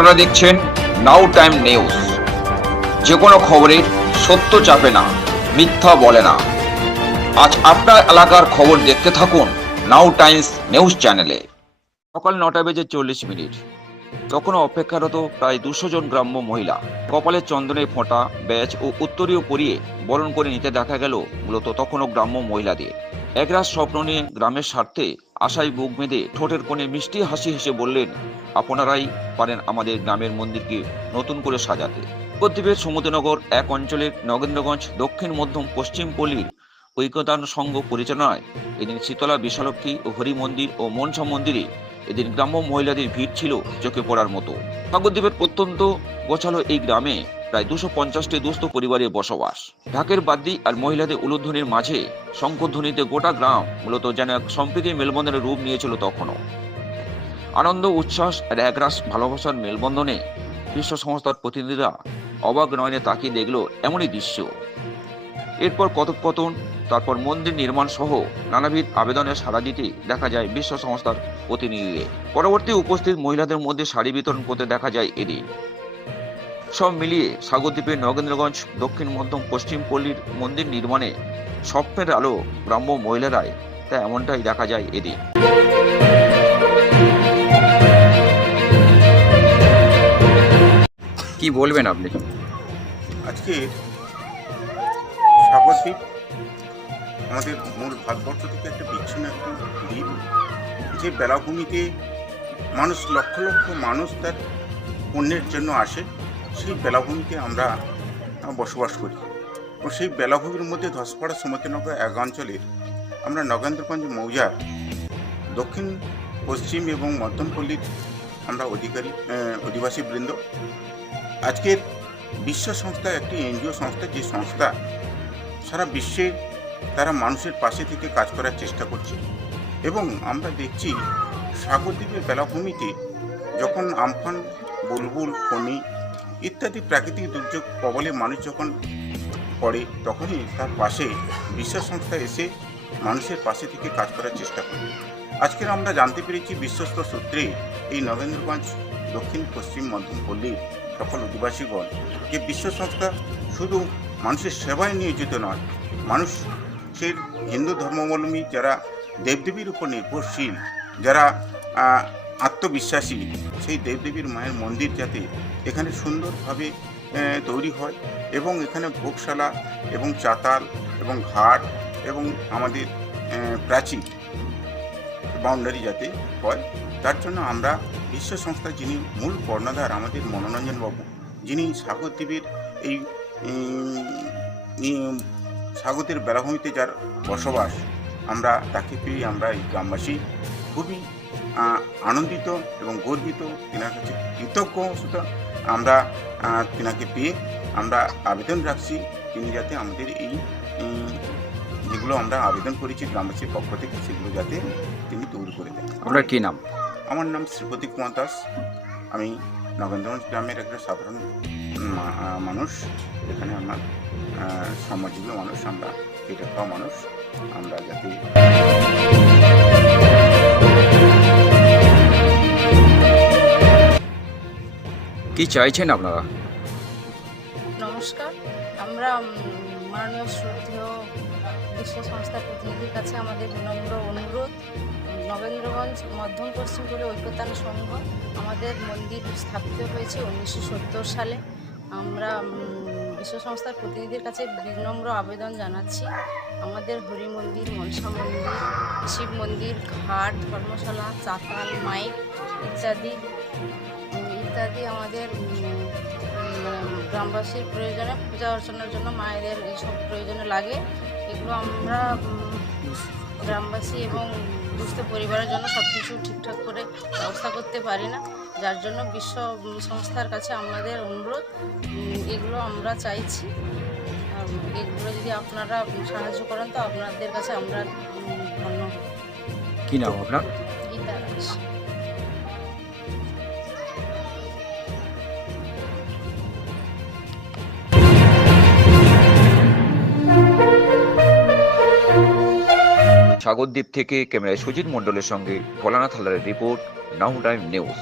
আপনারা দেখছেন নাও time news যে কোনো খবরের সত্য চাপে না, মিথ্যা বলে না। আজ আপনার এলাকার খবর দেখতে থাকুন নাও টাইমস নিউজ চ্যানেলে সকাল নটা বেজে চল্লিশ মিনিট। তখনও অপেক্ষারত প্রায় দুশো জন গ্রাম্য মহিলা কপালে চন্দনের ফোঁটা ব্যাচ ও উত্তরীয় পরিয়ে বরণ করে নিতে দেখা গেল, মূলত তখনও গ্রাম্য মহিলাদের। একরাশ স্বপ্ন নিয়ে গ্রামের স্বার্থে আশায় বুক বেঁধে ঠোঁটের কোণে মিষ্টি হাসি হেসে বললেন, আপনারাই পারেন আমাদের গ্রামের মন্দিরকে নতুন করে সাজাতে। উপদ্বীপের সমুদ্রনগর এক অঞ্চলের নগেন্দ্রগঞ্জ, দক্ষিণ, মধ্যম, পশ্চিম পল্লীর ঐক্যদান সংঘ পরিচালনায় এদিন শীতলা বিশালক্ষী ও হরি মন্দির ও মনসা মন্দিরে এদিন গ্রাম্য মহিলাদের ভিড় ছিল চোখে পড়ার মতো। নগরদ্বীপের প্রত্যন্ত গোছালো এই গ্রামে প্রায় দুশো পঞ্চাশটি দুস্থ পরিবারের বসবাস। ঢাকের বাদ্যি আর মহিলাদের উলুধ্বনির মাঝে শঙ্করধ্বনিতে গোটা গ্রাম, মূলত যেন এক সম্প্রীতি মেলবন্ধনের রূপ নিয়েছিল তখনও। আনন্দ, উচ্ছ্বাস আর একরাশ ভালোবাসার মেলবন্ধনে বিশ্ব সংস্থার প্রতিনিধিরা অবাক নয়নে তাকিয়ে দেখল এমনই দৃশ্য। এরপর কথোপকথন, তারপর মন্দির নির্মাণ সহ নানাবিধ আবেদনে সাড়া দিতে দেখা যায় বিশ্ব সংস্থার প্রতিনিধিদের। পরবর্তী উপস্থিত মহিলাদের মধ্যে শাড়ি বিতরণ করতে দেখা যায় এদিন। সব মিলিয়ে সাগরদ্বীপের নগেন্দ্রগঞ্জ দক্ষিণ মধ্যম পশ্চিম পল্লীর মন্দির নির্মাণে স্বপ্নের আলো গ্রাম্য মহিলারাই তা এমনটাই দেখা যায় এদিন। কি বলবেন আপনি? আজকে সাগরদ্বীপ আমাদের মূল ভারতবর্ষ থেকে একটা বিচ্ছিন্ন একটা দ্বীপ যে বেলাভূমিতে মানুষ লক্ষ লক্ষ মানুষ তার পণ্যের জন্য আসে। সেই বেলাভূমিতে আমরা বসবাস করি। ও সেই বেলাভূমির মধ্যে ধসপাড়া সমুদ্রনগর এক অঞ্চলের আমরা নগেন্দ্রগঞ্জ মৌজার দক্ষিণ, পশ্চিম এবং মধ্যমপল্লীর আমরা অধিকারী অধিবাসী বৃন্দ। আজকের বিশ্ব সংস্থা একটি এনজিও সংস্থা, যে সংস্থা সারা বিশ্বে তারা মানুষের পাশে থেকে কাজ করার চেষ্টা করছে। এবং আমরা দেখছি সাগরদ্বীপের বেলাভূমিতে যখন আমফান, বুলবুল, ফণি ইত্যাদি প্রাকৃতিক দুর্যোগ কবলে মানুষ যখন পড়ে, তখনই তার পাশে বিশ্ব সংস্থা এসে মানুষের পাশে থেকে কাজ করার চেষ্টা করে। আজকের আমরা জানতে পেরেছি বিশ্বস্ত সূত্রে এই নগেন্দ্রগঞ্জ দক্ষিণ পশ্চিম মধ্যম পল্লীর সকল অধিবাসীগণ যে বিশ্ব সংস্থা শুধু মানুষের সেবায় নিয়োজিত নয়, মানুষের হিন্দু ধর্মাবলম্বী যারা দেবদেবীর উপর নির্ভরশীল, যারা আত্মবিশ্বাসী। সেই দেবদেবীর মায়ের মন্দির যাতে এখানে সুন্দরভাবে তৈরি হয় এবং এখানে ভোগশালা এবং চাতাল এবং ঘাট এবং আমাদের আহ, প্রাচীর বাউন্ডারি যাতে হয় তার জন্য আমরা বিশ্ব সংস্থা যিনি মূল কর্ণধার আমাদের মনোরঞ্জন বাবু যিনি সাগরদ্বীপের এই স্বাগতের বেলাভূমিতে যার বসবাস আমরা তাকে পেয়ে আমরা এই গ্রামবাসী খুবই আনন্দিত এবং গর্বিত। তেনার কাছে কৃতজ্ঞ সুতরাং আমরা তেনাকে পেয়ে আমরা আবেদন রাখছি। তিনি যাতে আমাদের এই যেগুলো আমরা আবেদন করেছি গ্রামবাসীর পক্ষ থেকে সেগুলো যাতে তিনি তৈরি করে দেন। আপনার কি নাম? আমার নাম শ্রীপতি কুমার দাস। আমি নগেন্দ্রগঞ্জ গ্রামের একটা সাধারণ মানুষ। এখানে আমার আহ, মানুষ আমরা কেটে খাওয়া মানুষ। আমরা যাতে কি চাইছেন আপনারা? নমস্কার। আমরা মাননীয় শ্রদ্ধেয় বিশ্ব সংস্থার প্রতিনিধির কাছে আমাদের বিনম্র অনুরোধ। নবেন্দ্রগঞ্জ মধ্যম পশ্চিম বলে ঐক্যতান সংঘ আমাদের মন্দির স্থাপিত হয়েছে উনিশশো সত্তর সালে। আমরা বিশ্ব সংস্থার প্রতিনিধির কাছে বিনম্র আবেদন জানাচ্ছি। আমাদের হরি মন্দির, মনসা মন্দির, শিব মন্দির, ঘাট, ধর্মশালা, চাতাল, মাইক ইত্যাদি ইত্যাদি আমাদের গ্রামবাসীর প্রয়োজনে পূজা অর্চনার জন্য মায়েদের এইসব প্রয়োজনে লাগে। এগুলো আমরা গ্রামবাসী এবং দুস্থ পরিবারের জন্য সব কিছু ঠিকঠাক করে ব্যবস্থা করতে পারি না। যার জন্য বিশ্ব সংস্থার কাছে আমাদের অনুরোধ এগুলো আমরা চাইছি। এগুলো যদি আপনারা সাহায্য করেন তো আপনাদের কাছে আমরা ধন্য। কি নাম আপনার? গীতা সাগরদ্বীপ থেকে ক্যামেরায় সুজিত মণ্ডলের সঙ্গে ভোলানাথ হালদারের রিপোর্ট নাও টাইম নিউজ।